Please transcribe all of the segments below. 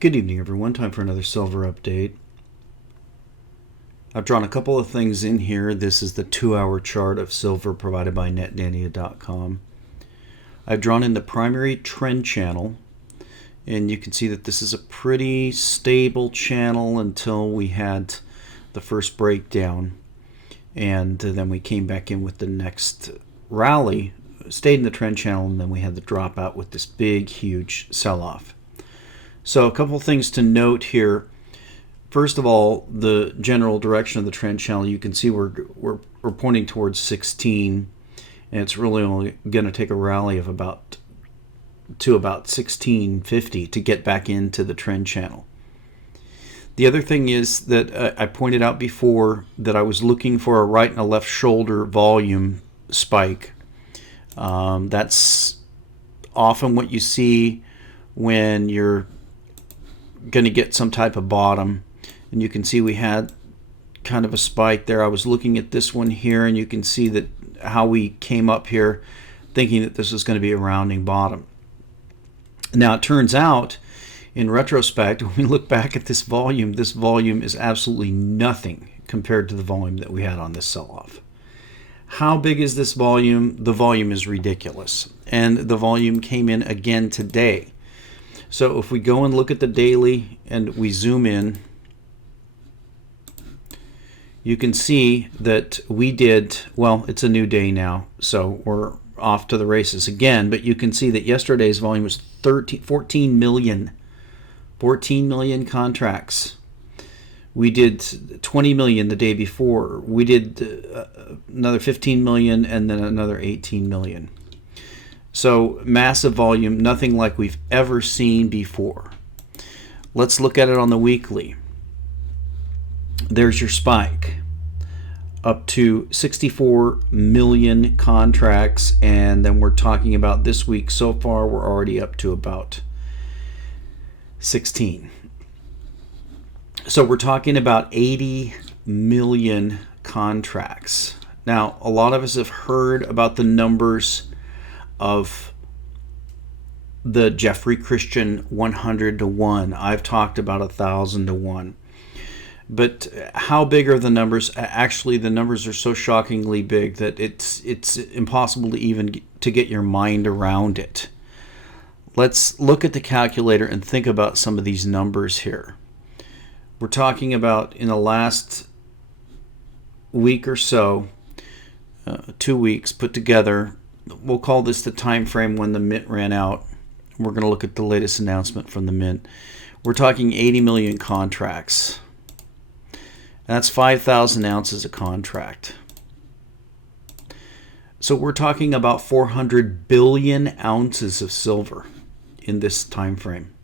Good evening, everyone. Time for another silver update. I've drawn a couple of things in here. This is the 2-hour chart of silver provided by netdania.com. I've drawn in the primary trend channel, and you can see that this is a pretty stable channel until we had the first breakdown, and then we came back in with the next rally, stayed in the trend channel, and then we had the dropout with this big, huge sell-off. So a couple things to note here. First of all, the general direction of the trend channel, you can see we're pointing towards 16, and it's really only going to take a rally of about 1650 to get back into the trend channel. The other thing is that I pointed out before that I was looking for a right and a left shoulder volume spike. That's often what you see when you're going to get some type of bottom, and you can see we had kind of a spike there. I was looking at this one here, and you can see that how we came up here thinking that this was going to be a rounding bottom. Now it turns out, in retrospect, when we look back at this volume is absolutely nothing compared to the volume that we had on this sell-off. How big is this volume? The volume is ridiculous, and the volume came in again today. So if we go and look at the daily and we zoom in, you can see that we did, well, it's a new day now, so we're off to the races again, but you can see that yesterday's volume was 14 million contracts. We did 20 million the day before. We did another 15 million and then another 18 million. So massive volume, nothing like we've ever seen before. Let's look at it on the weekly. There's your spike, up to 64 million contracts, and then we're talking about this week so far, we're already up to about 16. So we're talking about 80 million contracts. Now, a lot of us have heard about the numbers of the Jeffrey Christian 100 to 1. I've talked about 1,000 to 1. But how big are the numbers? Actually, the numbers are so shockingly big that it's impossible to even to get your mind around it. Let's look at the calculator and think about some of these numbers here. We're talking about in the last week or so, 2 weeks put together. We'll call this the time frame when the mint ran out. We're going to look at the latest announcement from the mint. We're talking 80 million contracts. That's 5,000 ounces a contract. So we're talking about 400 billion ounces of silver in this time frame.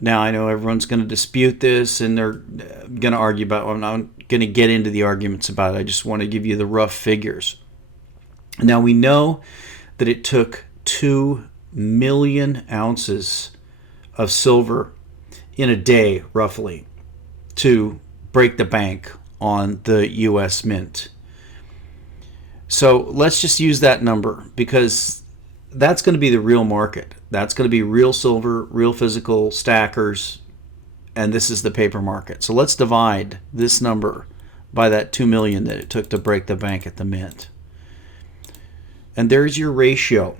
Now, I know everyone's going to dispute this, and they're going to argue about it. I'm not going to get into the arguments about it. I just want to give you the rough figures. Now, we know that it took 2 million ounces of silver in a day, roughly, to break the bank on the U.S. Mint. So let's just use that number, because that's going to be the real market. That's going to be real silver, real physical stackers, and this is the paper market. So let's divide this number by that 2 million that it took to break the bank at the Mint. And there's your ratio.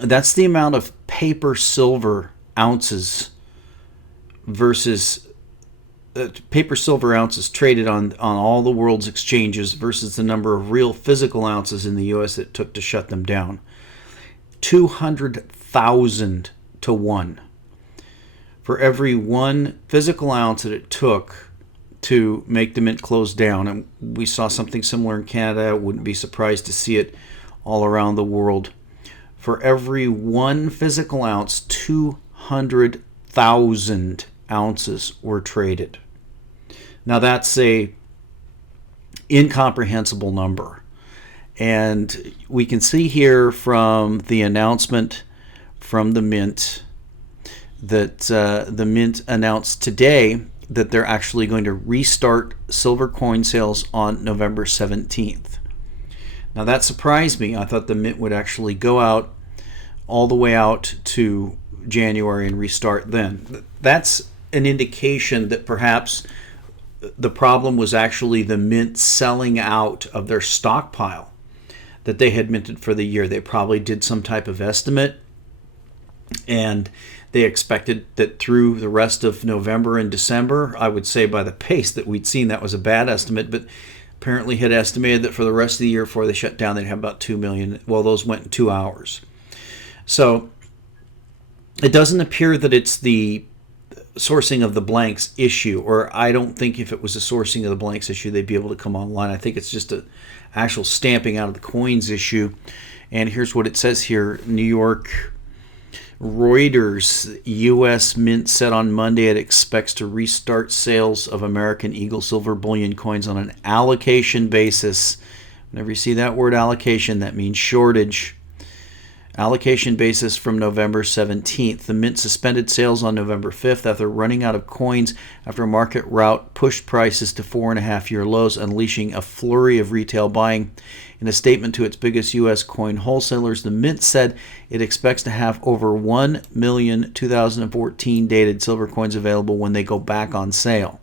That's the amount of paper silver ounces versus paper silver ounces traded on all the world's exchanges versus the number of real physical ounces in the U.S. that it took to shut them down. 200,000 to 1. For every one physical ounce that it took to make the mint close down, and we saw something similar in Canada, I wouldn't be surprised to see it all around the world. For every one physical ounce, 200,000 ounces were traded. Now that's a incomprehensible number. And we can see here from the announcement from the Mint that the Mint announced today that they're actually going to restart silver coin sales on November 17th. Now that surprised me. I thought the Mint would actually go out all the way out to January and restart then. That's an indication that perhaps the problem was actually the mint selling out of their stockpile that they had minted for the year. They probably did some type of estimate, and they expected that through the rest of November and December, I would say by the pace that we'd seen, that was a bad estimate, but apparently had estimated that for the rest of the year before they shut down, they'd have about 2 million. Well, those went in 2 hours. So it doesn't appear that it's the sourcing of the blanks issue, or I don't think if it was a sourcing of the blanks issue, they'd be able to come online. I think it's just an actual stamping out of the coins issue. And here's what it says here. New York Reuters, U.S. Mint said on Monday it expects to restart sales of American Eagle silver bullion coins on an allocation basis. Whenever you see that word allocation, that means shortage. Allocation basis from November 17th. The Mint suspended sales on November 5th after running out of coins after a market rout pushed prices to 4.5-year lows, unleashing a flurry of retail buying. In a statement to its biggest U.S. coin wholesalers, the Mint said it expects to have over 1 million 2014 dated silver coins available when they go back on sale.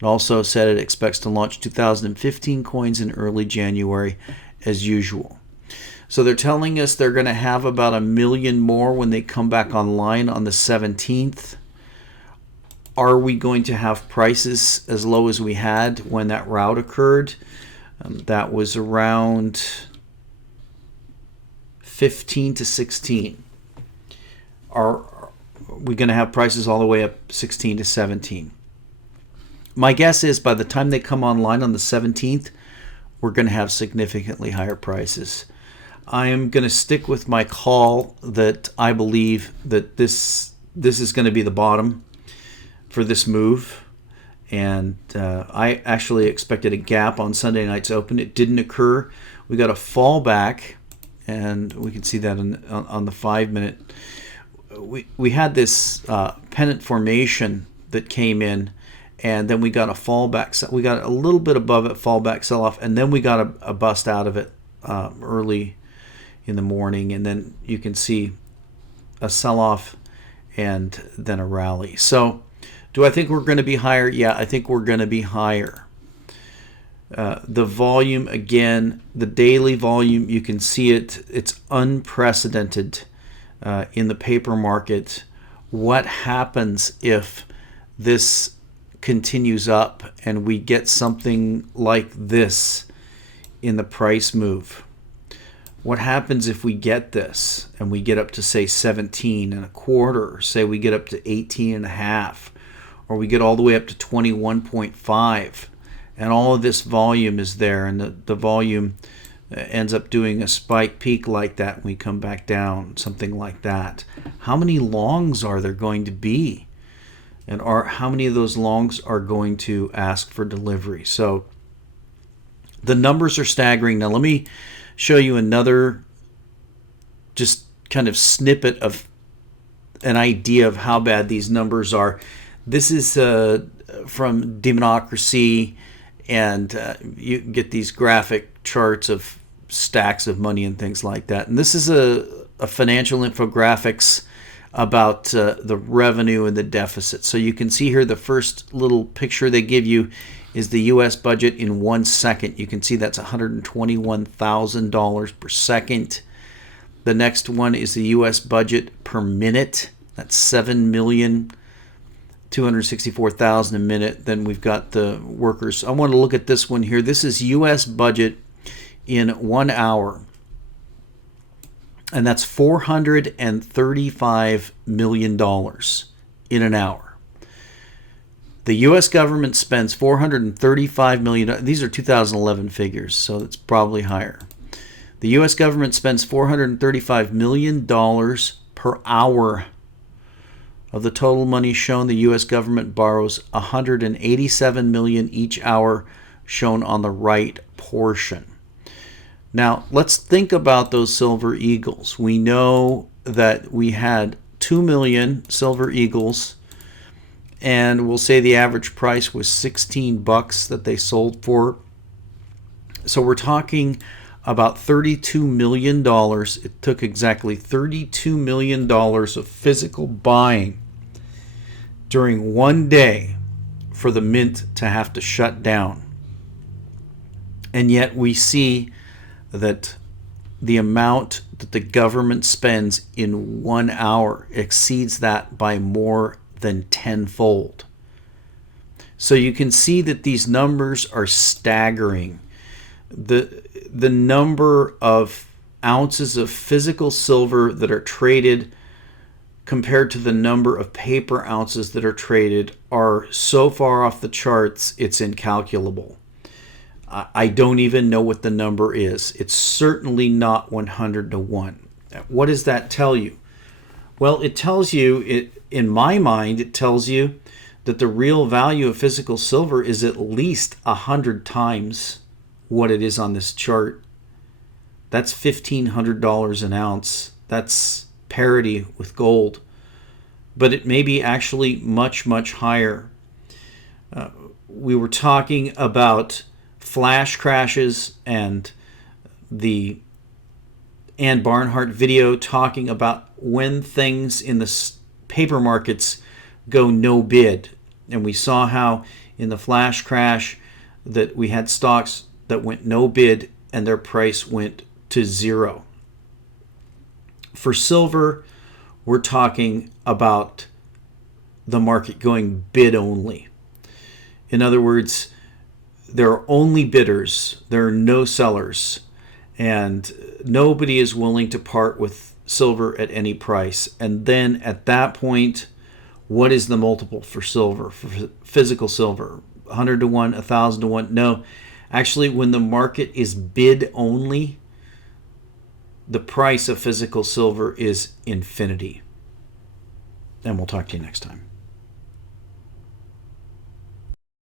It also said it expects to launch 2015 coins in early January as usual. So they're telling us they're going to have about 1 million more when they come back online on the 17th. Are we going to have prices as low as we had when that rout occurred? That was around 15 to 16. Are we going to have prices all the way up 16 to 17? My guess is by the time they come online on the 17th, we're going to have significantly higher prices. I am going to stick with my call that I believe that this is going to be the bottom for this move. And I actually expected a gap on Sunday night's open. It didn't occur. We got a fallback, and we can see that on the 5-minute. We had this pennant formation that came in, and then we got a fallback. We got a little bit above it, fallback sell-off, and then we got a bust out of it early in the morning, and then you can see a sell-off and then a rally. So do I think we're going to be higher? Yeah, I think we're going to be higher. The volume, again, the daily volume, you can see it. It's unprecedented in the paper market. What happens if this continues up and we get something like this in the price move? What happens if we get this and we get up to, say, 17 and a quarter, or say we get up to 18 and a half, or we get all the way up to 21.5, and all of this volume is there, and the volume ends up doing a spike peak like that when we come back down, something like that. How many longs are there going to be? And how many of those longs are going to ask for delivery? So the numbers are staggering. Now let me show you another just kind of snippet of an idea of how bad these numbers are. This is from Demonocracy, and you get these graphic charts of stacks of money and things like that. And this is a financial infographics about the revenue and the deficit. So you can see here the first little picture they give you is the U.S. budget in 1 second. You can see that's $121,000 per second. The next one is the U.S. budget per minute. That's 7,264,000 a minute. Then we've got the workers. I want to look at this one here. This is U.S. budget in 1 hour. And that's $435 million in an hour. The U.S. government spends $435 million. These are 2011 figures, so it's probably higher. The U.S. government spends $435 million per hour. Of the total money shown, the U.S. government borrows $187 million each hour, shown on the right portion. Now, let's think about those Silver Eagles. We know that we had 2 million Silver Eagles, and we'll say the average price was $16 that they sold for. So we're talking about $32 million. It took exactly $32 million of physical buying during one day for the mint to have to shut down. And yet we see that the amount that the government spends in 1 hour exceeds that by more than tenfold. So you can see that these numbers are staggering. The number of ounces of physical silver that are traded compared to the number of paper ounces that are traded are so far off the charts, it's incalculable. I don't even know what the number is. It's certainly not 100 to 1. What does that tell you? Well, it tells you, in my mind, it tells you that the real value of physical silver is at least 100 times what it is on this chart. That's $1,500 an ounce. That's parity with gold. But it may be actually much, much higher. We were talking about flash crashes and the Ann Barnhart video talking about when things in the paper markets go no bid. And we saw how in the flash crash that we had stocks that went no bid and their price went to zero. For silver, we're talking about the market going bid only. In other words, there are only bidders, there are no sellers, and nobody is willing to part with silver at any price. And then at that point, what is the multiple for silver, for physical silver? 100 to 1, 1,000 to 1? No. Actually, when the market is bid only, the price of physical silver is infinity. And we'll talk to you next time.